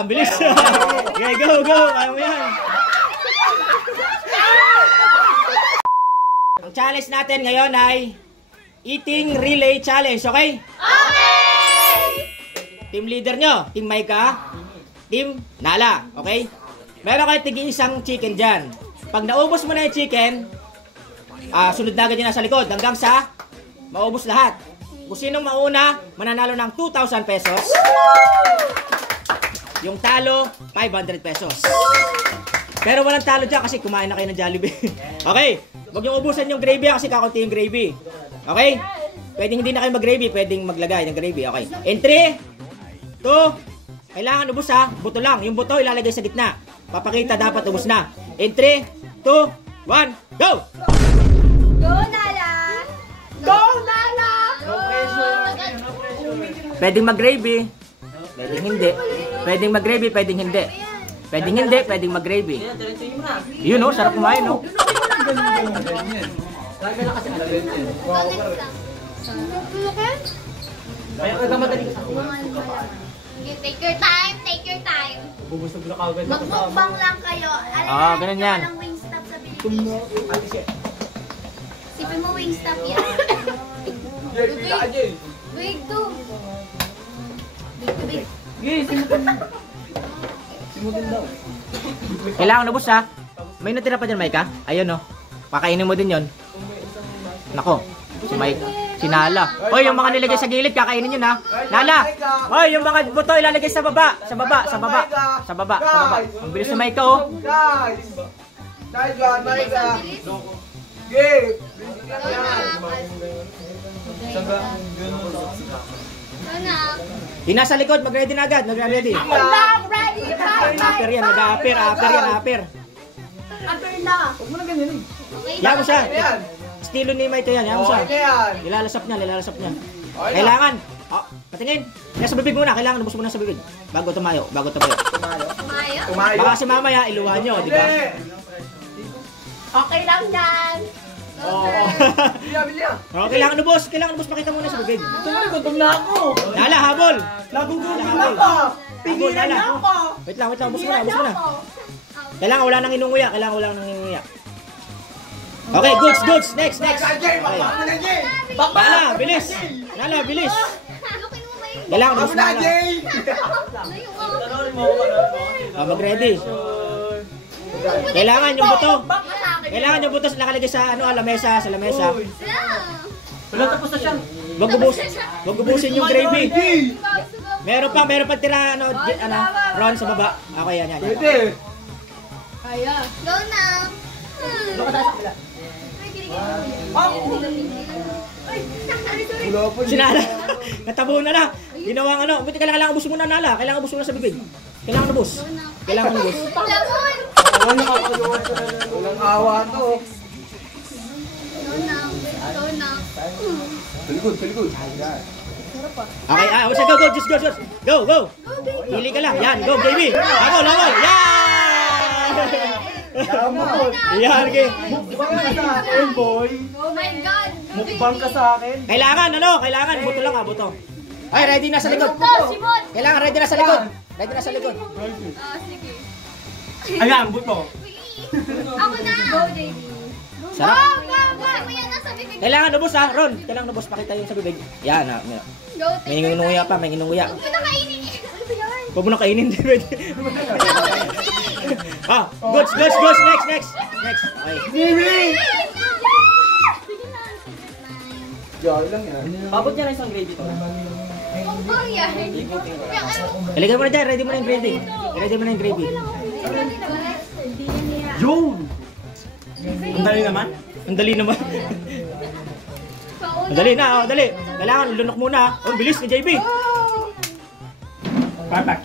ang bilis. Okay, go, go. Kaya mo yan. Ang challenge natin ngayon ay eating relay challenge, okay? Okay! Team leader nyo, Team Maika, Team Nala, okay? Meron kayo tig-isang chicken dyan. Pag naubos mo na yung chicken, sunod na agad yun sa likod hanggang sa maubos lahat. Kung sinong mauna, mananalo ng 2,000 pesos. Yung talo, 500 pesos. Pero walang talo dyan kasi kumain na kayo ng Jollibee. Okay, huwag yung ubusan yung gravy kasi kakunti yung gravy. Okay? Pwedeng hindi na kayo mag-gravy, pwedeng maglagay ng gravy. Okay. In 3, 2, kailangan ubos ha. Buto lang. Yung buto ilalagay sa gitna. Papakita dapat ubos na. In 3, 2, 1, go! Go, Nala! Go, Nala! No pressure. Pwedeng mag-gravy. Pwedeng hindi. Pwedeng mag-gravy, pwedeng hindi. Pwedeng hindi, pwedeng mag-gravy. Yun o, sarap kumain o. Lagi na kasi alagay din. Kaya ka madali ka sa take your time, take your time. Bubusog na kagad. Magmukbang lang kayo. Alam ganun yan. walang Wingstop sa Pilipinas. Sipin mo Wingstop yan. Wig to. Big. Yes, simugin daw. Kailangan ubos ha. May natira pa dyan, Maika. Ayun o. Pakainin mo din yon. Nako, si Mike, si Nala. Hoy, yung mga nilagay sa gilid, kakainin yun ha. Nala! Hoy, yung mga buto ilalagay sa baba. Sa baba, sa baba. Sa baba, sa baba. Ang bilis ni Mike oh. Guys! Naika! Game! Di nasa likod, mag-ready na agad, mag-ready. Ready, Mag-apper yan, mag-apper, apper yan, apper. Apper na. Huwag mo na ganyan eh. Yan mo siya. Yan! Estilo ni Mike yan, yan mo siya. Okay yan! Nilalasap niya, nilalasap niya. Kailangan, patingin. Nasa bibig muna, kailangan ubos muna sa bibig. Bago tumayo, bago tumayo. Tumayo? Tumayo! Baka si mamaya, iluwan nyo, di ba? Okay lang yan. Oo. Bilya! Kailangan ubos, pakita muna sa bibig. Gutom na ako. Nala, habol! Nagugutom na ako! Pigilan Nala. na ako! Wait lang, ubos muna, ubos muna. Kailangan wala nang inunguya, Okay, goods, next. Jay! Bakbak mo na, Jay! Nala, bilis! Nala, bilis! Kailangan ubos Bakbak na, muna. Jay! Mag-ready. Kailangan yung buto. Kailangan yung buto nakalagay sa lamesa, sa lamesa. Wala tapos na siya. Wag ubusin yung gravy. Meron pa tira Ron sa baba. Okay, yan. Pwede! Go now. Wala po. Sinala. Natabo na. Ginawang buti kailangan ubos muna Nala. Kailangan ubos muna sa bibig. Kailangan ubos. Lamon. Walang awa to. Go now. Pelikod. Okay, go. Pili ka lang. Yan, go, baby. Lawol. Yan! Yan, okay. Mukbang ka sa akin, boy. Oh my God. Mukbang ka sa akin. Kailangan, buto lang buto. Ay, ready na sa likod. Simon. Kailangan ready na sa likod. Sige. Ayan, buto. Ako na. Go, JD. Sarap. Mo yan nasa bibig. Kailangan ubos ha, Ron. Kailangan ubos, pakita yung sa bibig. Yan ha. Go, May inunguya pa, may inunguya. Huwag mo na kainin. Ano ba yan? Huwag mo na kainin, di pwede. Goods, next. Okay. Jolly lang yan. Pabot niya na isang gravy to. Huwag yan. Ilagay mo na dyan, ready mo na yung gravy. Yun! Ang dali naman. Ang dali naman. Ang dali na, dali. Kailangan, lunok muna. Bilis ni JB. Perfect.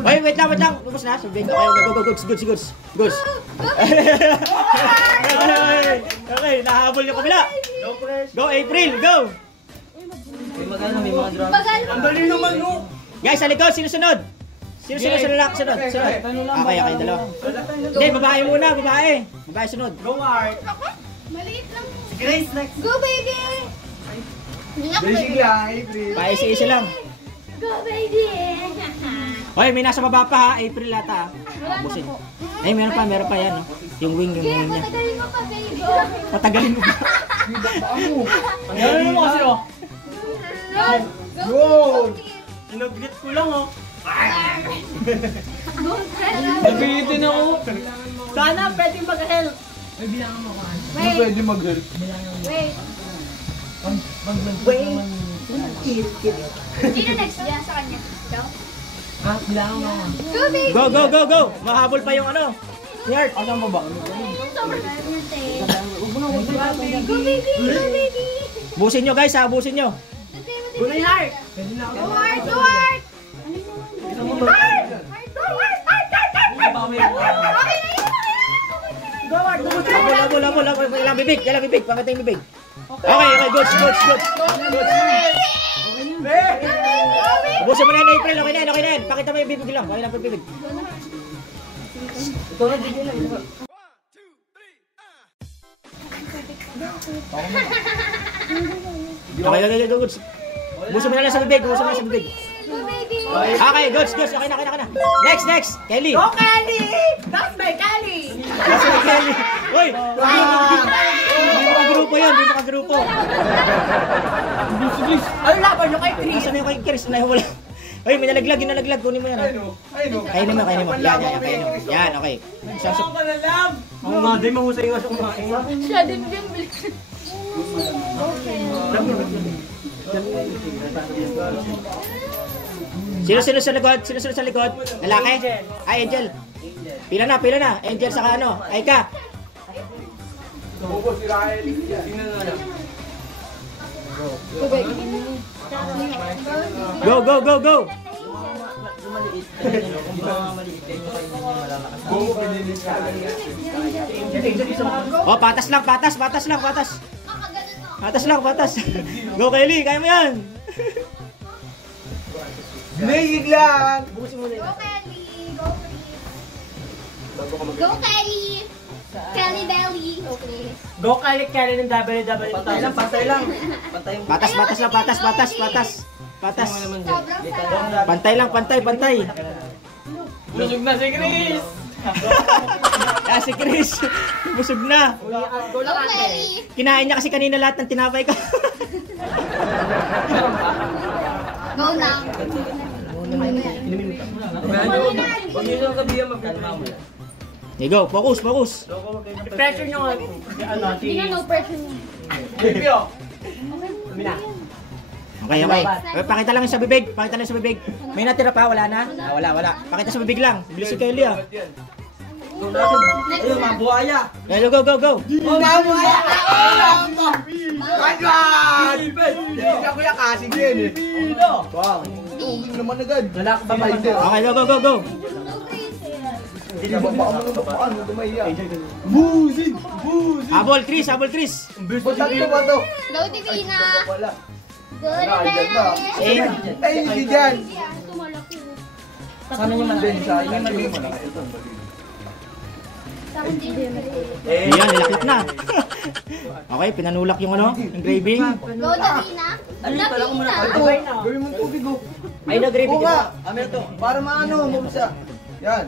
Wait lang. Lubos na. Okay, goods. Okay, nahabol yung kabila. Go, April, go. May mga drama. Ang dali naman, no? Guys, sa likod, sino sunod? Sunod. Okay, dalawa. Hindi, babae muna, babae. Babae sunod. Go, Art. Maliit lang. Grace, next. Go, baby. Basic lang, April. Paisi-isi lang. Go, baby. Hoy, may nasa baba pa ha. April ata ha. Busin. Ay, meron pa yan. No? Yung wing Kaya niya. matagalin mo pa, baby. Patagalin mo ba? Ano mo kasi oh? Run! Yun! Inaglit ko lang oh. Go, Fred. Nabitin ako. Sana pwede mag-help. Hindi pwede mag-help. Wait. Sino next dyan sa kanya? Ikaw? Bilangan mo. Go, baby! Go! Mahabol pa yung ano. Si Art. Asan mo ba? Sobrang Go, baby! Go, baby! Busin nyo guys ha. Busin nyo. Go na yung heart! Go, heart! Go, heart! Heart! Go, heart! Okay na yun! Go, heart! Labol. Kailang bibig. Pakita yung bibig. Okay. Goods. Busin mo na yung April. Okay na yan. Pakita mo yung bibig lang. Okay lang bibig. Okay, goods. Busin mo na lang sa bibig. Go, baby! Okay, goods. Okay na. Next. Kelly. Go Kelly! That's my Kelly! Kasi may Kelly. Uy! Hindi makagrupo. Ano laban nyo kay Chris? Nasaan na yung kay Chris? Wala. Uy, may nalaglag. Kunin mo yan. Kainin mo. Yan. Yan, okay. Isang Ako ka na lang! Ako nga din, mahusay nga sa kumain. Siya din bilis. Sino sa likod? Lalaki? Ay, Angel. Pila na. Angel saka ano? Aika. Bubo si Rahel. Sino na lang? Go. Bubo pinilis ka. Oh, patas lang. Patas lang. Go, Kelly. Kaya mo yan. Binigig lang! Go, Kelly! Go, Kelly! Kelly Belly! Okay. Go Kelly ng WW. Patay lang. Patas. Sobrang sarap. Pantay. Lusog na si Chris! Si Chris. Busog na. Go Go, Kelly! Kinain niya kasi kanina lahat ng tinapay ko. Go na! Huwag nyo lang kabihan magkalma mo. Okay, go. Focus. Pressure nyo nga. Hindi na, no pressure mo. Baby oh! Okay. Pakita lang sa bibig. May natira pa, wala na? Wala. Pakita sa bibig lang. Bilis si Kelly ah. Ayun, mga buhaya! Okay, go. Buhaya! Agad! Hindi ako yung kasing yan eh. Wow. Ugin naman agad. Wala ka ba ba? Okay, go. No, Chris. Hindi ba paano dumaya? Buzid! Habol, Chris. Ba't tatlo ba to? Go, Divina! Wala. Go, Agad na. Divina! Ay, hindi dyan. Tumalaki. Sana nyo Din malaki. sa inyo malaki. Ito, bali. Sa akin din. Yan, nilakit na. Okay, pinanulak yung engraving. Go, Davina! Davina! Ito, gawin mong tubig oh. Ay, nag-engraving. Oo nga. Para maano, mabisa. Yan.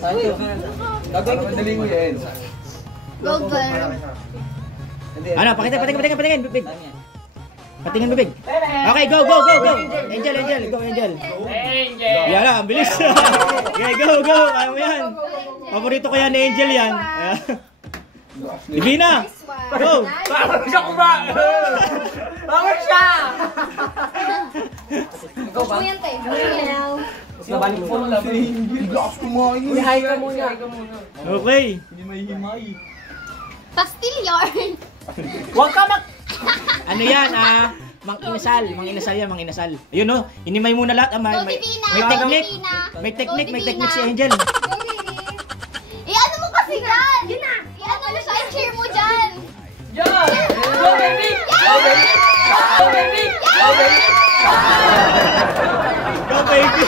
Gagawin ko madali mo yan. Go, girl! Ano, patingin bibig. Patingin bibig. Okay, go. Angel. Go, Angel. Yan lang, ang bilis. Okay, go. Kaya mo yan. Paborito ko yan ni Angel yan. Divina. Go. Bawal siya kumain! Bawal siya! Push mo yan, te. Go, Nabalik po lang. Lakas kumain. Hi ka muna. Okay. Hindi may himay. Pastil yarn! Huwag ka mag... Ano yan, Mang inasal yan. Ayun inimay muna lahat. Go, Divina! May technique. Go, May technique Divina! si Angel. Go, baby! I-ano mo kasi dyan! Yun na! I-ano mo siya, i-cheer mo dyan! Go! Go baby! Go baby! Go baby! Go baby! Go, baby.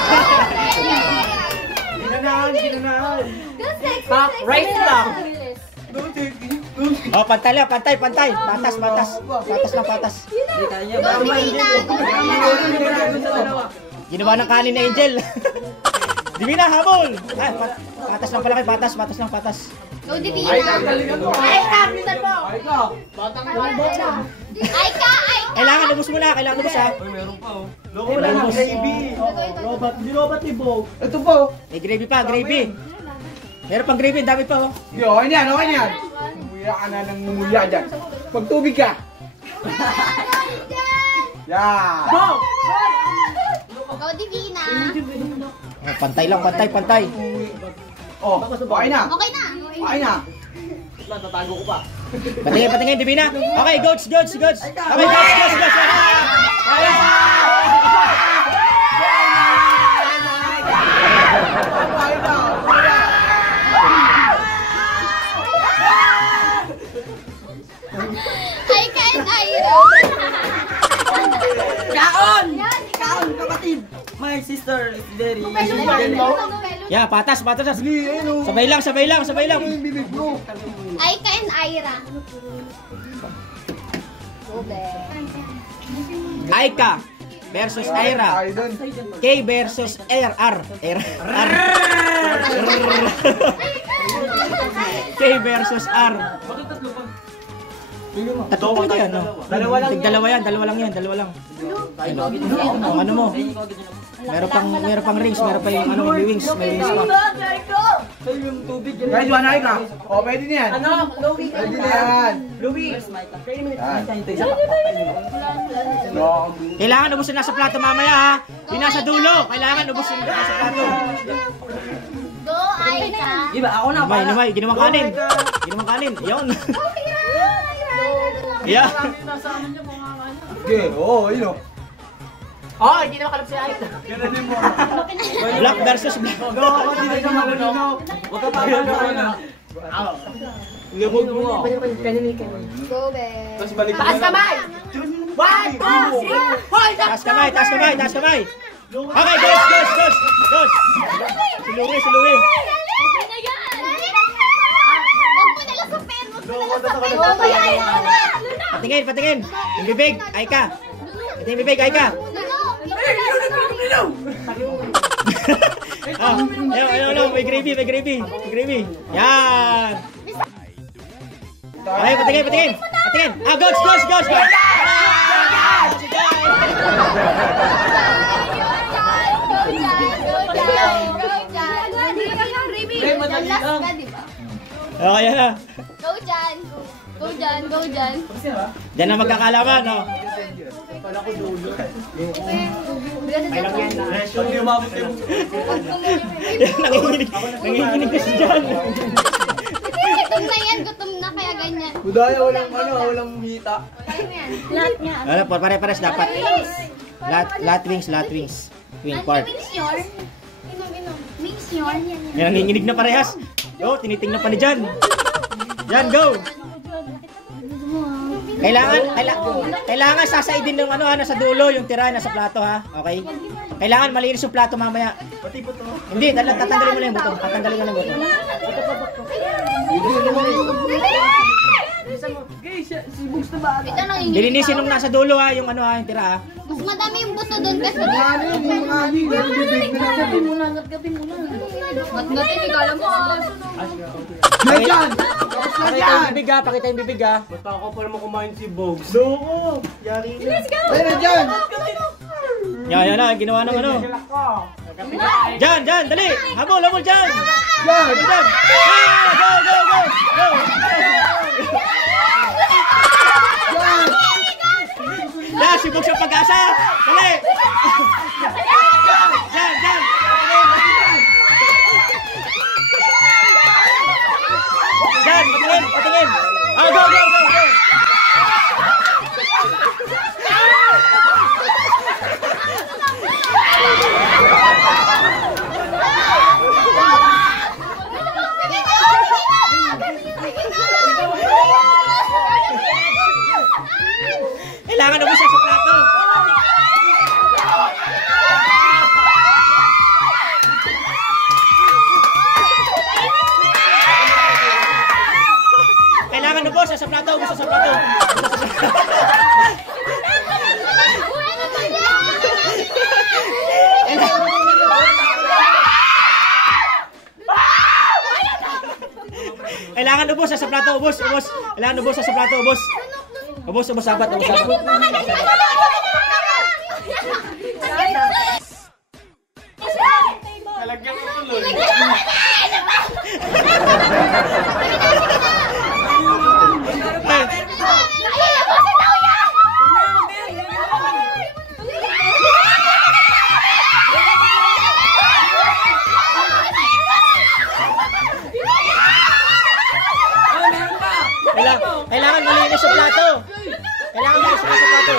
Ginanahan. Go, sexy, Pak, sexy! right lang. Oh, pantay lang. Patas lang. Go, Divina! Go, Divina! Ginawa ng kanin ni Angel. Divina, habol! Ay, patas lang pala kayo, patas lang, patas. Go, Divina. Ay, galingan mo. Ay, bilisan mo. Ay ka. Ay ka. Kailangan lubos mo na, kailangan lubos ha. Loko wala na. Gravy. Robot ni Bo. Ito po. May gravy pa, gravy. Meron pang gravy, dami pa oh. Okay, okay yan, okay yan. Umuya ka na ng mumulya dyan. Magtubig ka. Yeah. Go, Divina. Oh, pantay lang, pantay. Oh, okay na. Okay na. Okay na. Tatago ko pa. Patingin, Divina. Okay, goats. Okay, goats. Okay na. Ay ka and Ira. Kaon! Kaon, kapatid! My sister is very... Yeah, patas. Sige, ayun o. Sabay lang. Ano yung bibig mo? Ay ka and Ira. Go, be. Aika versus Ira. Ay, dun. K versus RR. K versus R. Tatlo talaga yan, no? Dalawa lang Dalawa lang yan. Ang ano mo? Meron pang rings, meron pa yung ano, may wings pa. Sa'yo yung tubig yan. Guys, wala ka. Oh, pwede na yan. Ano? Louie. Pwede na yan. Louie. Yan. Kailangan ubusin na sa plato mamaya, ha? Yung nasa dulo, kailangan ubusin na sa plato. Go, Ay ka. Diba, ako na para. Numay, ginawang kanin. Yun. Yeah. Okay, oo, yun o. Oh, hindi na makalap si Aita. Gananin mo. Black versus black. Go, ako dito ka malunok. Huwag ka papagod. Ilabog mo. Go, be. Tapos balik mo. Taas kamay! 1, 2, 3. Hoy! Taas kamay. Okay, goes. Si Louie. Okay na yan. Huwag mo nila sa pen. Okay, Patingin. Yung bibig, Aika. Ito yung bibig, Aika. Ayun, may gravy. Yan. Okay, patingin. Ah, goats. Okay, yan na. Go dyan. Diyan na magkakalaman, no? Hindi umabot yung... Yan, nanginginig kasi dyan. Gutom na yan, gutom na kaya ganyan. Budaya, walang hita. Lahat niya. Ano, pare-pares dapat. Lahat wings. Wing part. Mix yun. Yan, nanginginig na parehas. Go, tinitingnan pa ni Jan. Jan, go! Kailangan sasaidin ng ano, nasa dulo yung tira nasa plato, ha? Okay? Kailangan malinis yung plato mamaya. Hindi, tatanggalin mo lang yung buto. Dilinisin nung nasa dulo, ha, yung ano, ha, yung tira, ha. Mas madami yung buto doon kasi Gat-gatin, ikala mo Pakita yung bibig, ha. Basta ako pa naman kumain si Bogs. Loko! Yari na. Ayun na dyan! Yan na, ginawa ng ano. Jan, dali! Habol, Jan! Yan! Jan! Go! Yan, sibog sa pag-asa! Dali! Jan! Jan, patingin! Go! Kailangan mo siya sa plato. Kailangan ubos sa plato, ubos. Kailangan ubos sa plato, ubos. Ubos, sabat. Talagyan ko tuloy. Kailangan malinis sa plato. Kailangan malinis sa plato.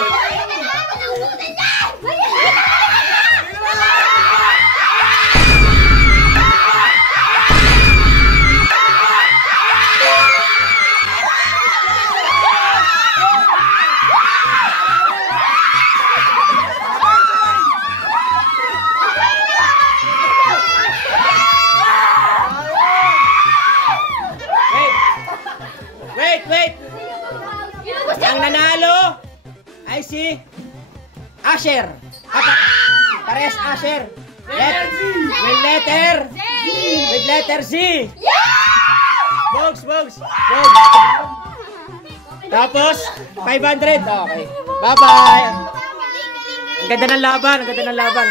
Wait. Ang nanalo ay si Asher. Parehas Asher. With letter Z. Bogs. Tapos 500. Okay. Bye-bye. Ang ganda ng laban.